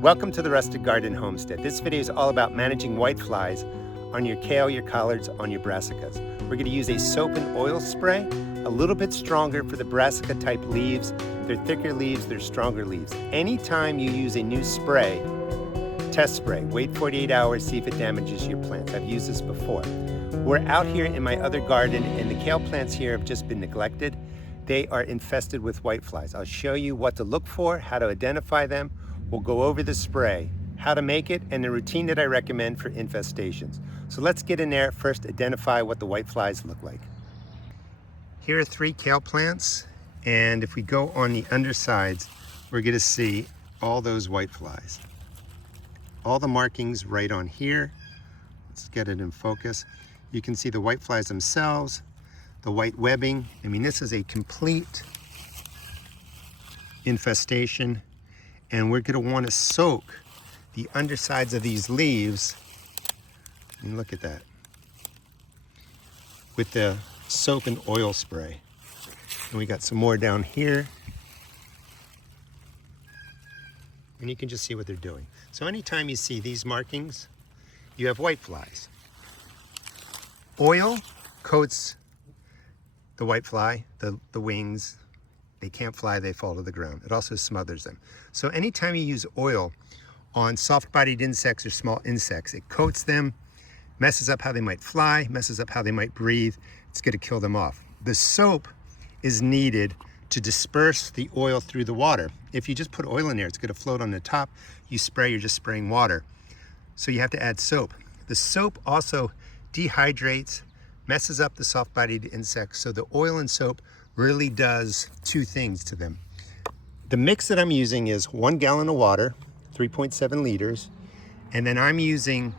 Welcome to the Rustic Garden Homestead. This video is all about managing whiteflies on your kale, your collards, on your brassicas. We're going to use a soap and oil spray, a little bit stronger for the brassica type leaves. They're thicker leaves, they're stronger leaves. Anytime you use a new spray, test spray, wait 48 hours, see if it damages your plants. I've used this before. We're out here in my other garden and the kale plants here have just been neglected. They are infested with whiteflies. I'll show you what to look for, how to identify them. We'll go over the spray, how to make it, and the routine that I recommend for infestations. So let's get in there. First, identify what the whiteflies look like. Here are 3 kale plants, and if we go on the undersides, we're gonna see all those whiteflies. All the markings right on here. Let's get it in focus. You can see the whiteflies themselves, the white webbing. I mean, this is a complete infestation, and we're gonna wanna soak the undersides of these leaves, and look at that, with the soap and oil spray. And we got some more down here. And you can just see what they're doing. So anytime you see these markings, you have whiteflies. Oil coats the whitefly, the wings. They can't fly, they fall to the ground. It also smothers them. So anytime you use oil on soft-bodied insects or small insects, it coats them, messes up how they might fly, messes up how they might breathe. It's gonna kill them off. The soap is needed to disperse the oil through the water. If you just put oil in there, it's gonna float on the top. You spray, you're just spraying water. So you have to add soap. The soap also dehydrates, messes up the soft-bodied insects. So the oil and soap really does 2 things to them. The mix that I'm using is 1 gallon of water, 3.7 liters, and then I'm using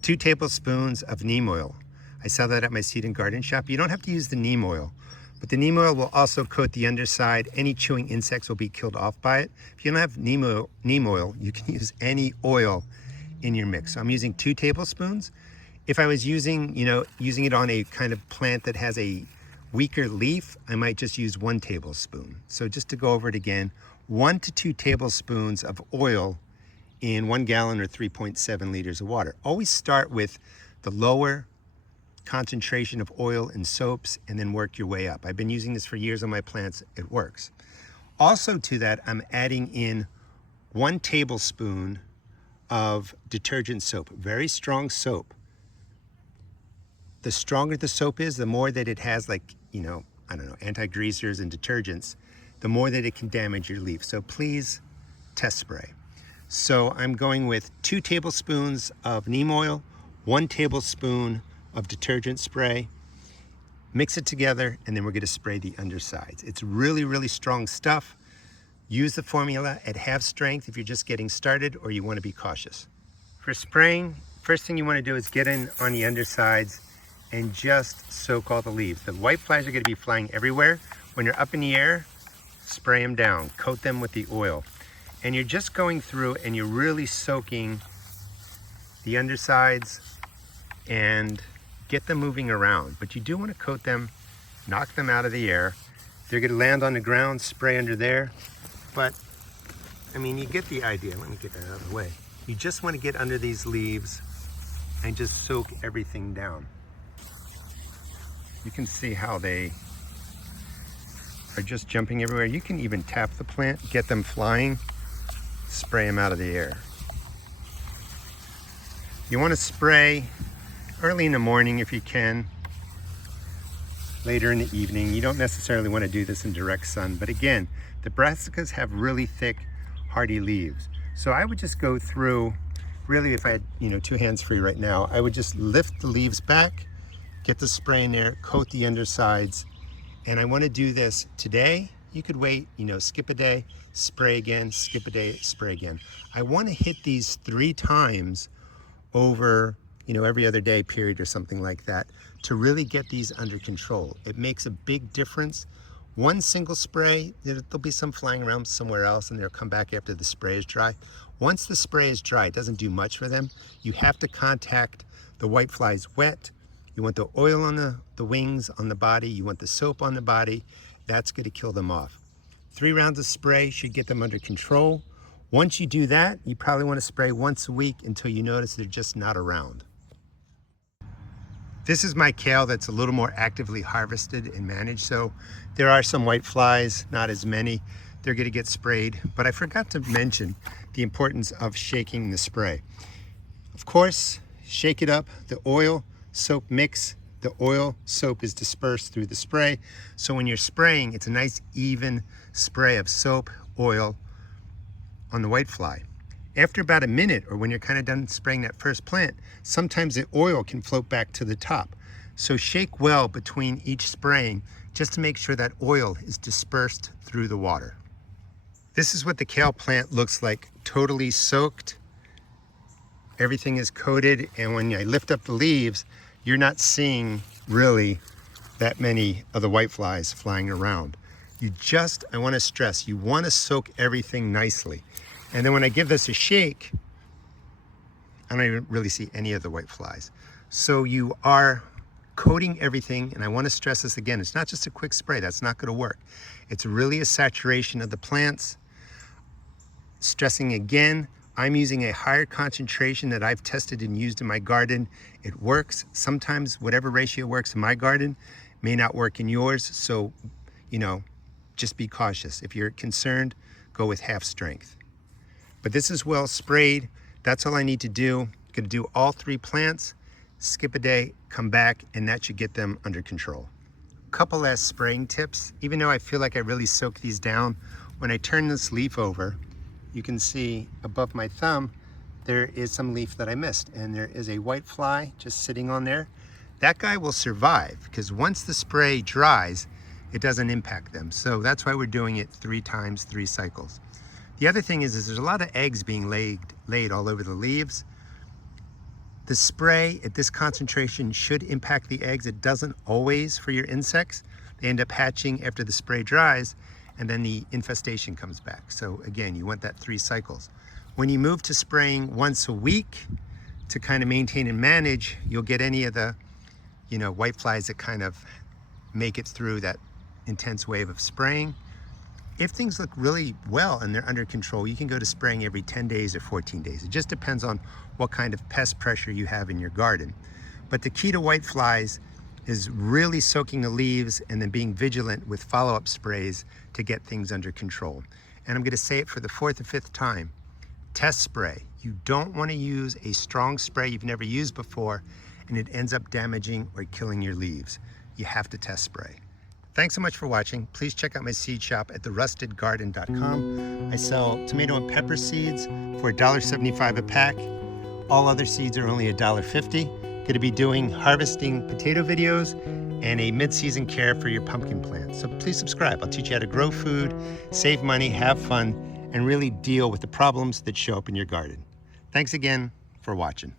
2 tablespoons of neem oil. I sell that at my seed and garden shop. You don't have to use the neem oil, but the neem oil will also coat the underside. Any chewing insects will be killed off by it. If you don't have neem oil, you can use any oil in your mix. So I'm using 2 tablespoons. If I was using it on a kind of plant that has a weaker leaf, I might just use 1 tablespoon. So just to go over it again, 1 to 2 tablespoons of oil in 1 gallon or 3.7 liters of water. Always start with the lower concentration of oil and soaps and then work your way up. I've been using this for years on my plants. It works. Also to that, I'm adding in 1 tablespoon of detergent soap, very strong soap. The stronger the soap is, the more that it has anti-greasers and detergents, the more that it can damage your leaf. So please test spray. So I'm going with 2 tablespoons of neem oil, 1 tablespoon of detergent spray, mix it together, and then we're gonna spray the undersides. It's really, really strong stuff. Use the formula at half strength if you're just getting started or you wanna be cautious. For spraying, first thing you wanna do is get in on the undersides and just soak all the leaves. The whiteflies are gonna be flying everywhere. When you're up in the air, spray them down, coat them with the oil. And you're just going through and you're really soaking the undersides and get them moving around. But you do wanna coat them, knock them out of the air. They're gonna land on the ground, spray under there. But, I mean, you get the idea. Let me get that out of the way. You just wanna get under these leaves and just soak everything down. You can see how they are just jumping everywhere. You can even tap the plant, get them flying, spray them out of the air. You want to spray early in the morning if you can, later in the evening. You don't necessarily want to do this in direct sun, but again, the brassicas have really thick, hardy leaves. So I would just go through, really if I had 2 hands free right now, I would just lift the leaves back, get the spray in there, coat the undersides. And I want to do this today. You could wait, skip a day, spray again, skip a day, spray again. I want to hit these 3 times over, every other day period or something like that to really get these under control. It makes a big difference. 1 single spray, there'll be some flying around somewhere else and they'll come back after the spray is dry. Once the spray is dry, it doesn't do much for them. You have to contact the whiteflies wet. You want the oil on the wings, on the body. You want the soap on the body. That's going to kill them off. 3 rounds of spray should get them under control. Once you do that, you probably want to spray once a week until you notice they're just not around. This is my kale that's a little more actively harvested and managed. So there are some whiteflies, not as many. They're going to get sprayed, but I forgot to mention the importance of shaking the spray. Of course, shake it up, the oil, soap mix, the oil, soap is dispersed through the spray. So when you're spraying, it's a nice even spray of soap, oil on the whitefly. After about a minute, or when you're kind of done spraying that first plant, sometimes the oil can float back to the top. So shake well between each spraying just to make sure that oil is dispersed through the water. This is what the kale plant looks like, totally soaked. Everything is coated, and when I lift up the leaves, you're not seeing really that many of the whiteflies flying around. I want to stress, you want to soak everything nicely. And then when I give this a shake, I don't even really see any of the whiteflies. So you are coating everything, and I want to stress this again, it's not just a quick spray, that's not going to work. It's really a saturation of the plants. Stressing again, I'm using a higher concentration that I've tested and used in my garden. It works. Sometimes whatever ratio works in my garden may not work in yours. So, just be cautious. If you're concerned, go with half strength. But this is well sprayed. That's all I need to do. I'm gonna do all 3 plants, skip a day, come back, and that should get them under control. Couple last spraying tips. Even though I feel like I really soak these down, when I turn this leaf over, you can see above my thumb, there is some leaf that I missed, and there is a whitefly just sitting on there. That guy will survive because once the spray dries, it doesn't impact them. So that's why we're doing it 3 times, 3 cycles. The other thing is there's a lot of eggs being laid all over the leaves. The spray at this concentration should impact the eggs. It doesn't always for your insects. They end up hatching after the spray dries, and then the infestation comes back. So again, you want that 3 cycles. When you move to spraying once a week to kind of maintain and manage, you'll get any of the, whiteflies that kind of make it through that intense wave of spraying. If things look really well and they're under control, you can go to spraying every 10 days or 14 days. It just depends on what kind of pest pressure you have in your garden. But the key to whiteflies is really soaking the leaves and then being vigilant with follow-up sprays to get things under control. And I'm going to say it for the 4th or 5th time. Test spray. You don't want to use a strong spray you've never used before and it ends up damaging or killing your leaves. You have to test spray. Thanks so much for watching. Please check out my seed shop at therustedgarden.com. I sell tomato and pepper seeds for $1.75 a pack. All other seeds are only $1.50. Going to be doing harvesting potato videos and a mid-season care for your pumpkin plants. So please subscribe. I'll teach you how to grow food, save money, have fun, and really deal with the problems that show up in your garden. Thanks again for watching.